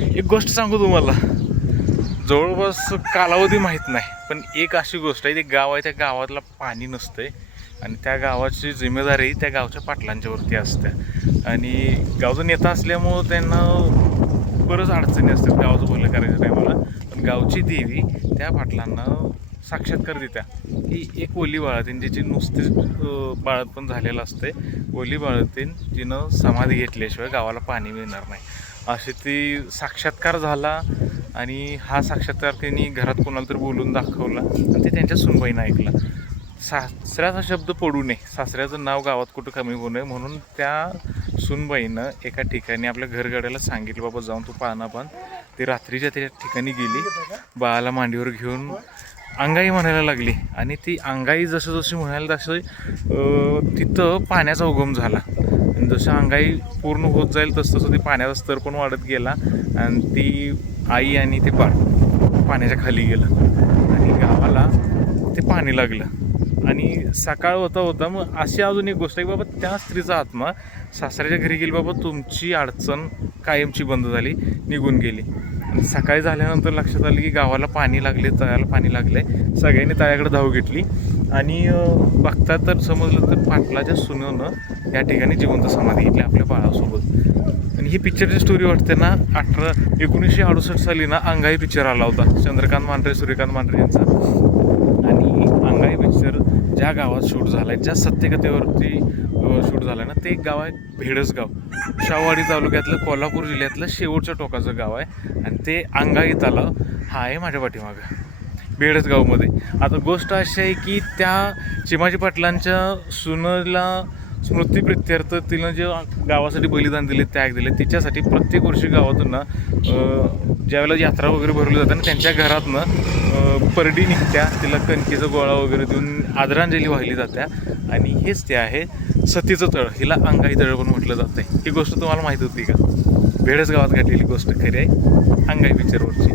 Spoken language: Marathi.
एक गोष्ट सांगू तुम्हाला, जवळपास कालावधी माहीत नाही, पण एक अशी गोष्ट आहे, ते गाव आहे, त्या गावातला पाणी नसतंय आणि त्या गावाची जिम्मेदारी त्या गावच्या पाटलांच्यावरती असते. आणि गावचा नेता असल्यामुळं त्यांना बरंच अडचणी असतात गावाचं भलं करायच्या टायमाला. पण गावची देवी त्या पाटलांना साक्षात्कार देत्या की एक ओली बाळातीन, जिची नुसतीच बाळातपण झालेलं असते, ओली बाळातीन तिनं समाधी घेतल्याशिवाय गावाला पाणी मिळणार नाही, अशी ती साक्षात्कार झाला. आणि हा साक्षात्कार त्यांनी घरात कोणाला तरी बोलून दाखवला आणि ते त्यांच्या सुनबाईनं ऐकला. सासऱ्याचा शब्द पडू नये, सासऱ्याचं नाव गावात कुठं कमी होऊ नये, म्हणून त्या सुनबाईनं एका ठिकाणी आपल्या घरगाड्याला सांगितलं, बाबा जाऊन तू पाना बांध. ते रात्रीच्या त्या ठिकाणी गेली, बाळाला मांडीवर घेऊन अंगाई म्हणायला लागली. आणि ती अंगाई जसं जशी म्हणायला तसं तिथं पाण्याचा उगम झाला. आणि जसं अंगाई पूर्ण होत जाईल तसं तसं ती पाण्याचा स्तर पण वाढत गेला आणि ती आई आणि ते बाळ पाण्याच्या खाली गेलं आणि गावाला ते पाणी लागलं. आणि सकाळ होता होता मग अशी अजून एक गोष्ट आहे, बाबा त्या स्त्रीचा आत्मा सासऱ्याच्या घरी गेली, बाबा तुमची अडचण कायमची बंद झाली, निघून गेली. आणि सकाळी झाल्यानंतर लक्षात आलं की गावाला पाणी लागले, तळ्याला पाणी लागले. सगळ्यांनी तळ्याकडे धाव घेतली आणि बघता तर समजलं तर पाटलाच्या सुनेनं या ठिकाणी जिवंत समाधी घेतली आपल्या बाळासोबत. आणि ही पिक्चरची स्टोरी वाटते ना, 1968 साली ना अंगाई पिक्चर आला होता, चंद्रकांत मांढरे, सूर्यकांत मांढरे यांचा. आणि अंगाई पिक्चर ज्या गावात शूट झाला आहे, ज्या सत्यकथेवरती शूट झालं आहे ना, ते एक गाव आहे भेडसगाव, शाहूवाडी तालुक्यातलं, कोल्हापूर जिल्ह्यातलं शेवटच्या टोकाचं गाव आहे. आणि ते अंगाई तलाव हा आहे माझ्या पाठीमागं भेडसगावमध्ये. आता गोष्ट अशी आहे की त्या चिमाजी पाटलांच्या सुनेला स्मृतीप्रित्यर्थ तिनं जे गावासाठी बलिदान दिले, त्याग दिले, तिच्यासाठी प्रत्येक वर्षी गावातून ना ज्यावेळेला यात्रा वगैरे भरवली जाते ना, त्यांच्या घरातनं परडी निघत्या, तिला कणकीचा गोळा वगैरे देऊन आदरांजली वाहिली जात्या. आणि हेच ते आहे सतीचं तळ, हिला अंगाई तळ पण म्हटलं जातं आहे. ही गोष्ट तुम्हाला माहीत होती का? भेडस गावात घडलेली गोष्ट खरी आहे, अंगाई पिक्चरवरची.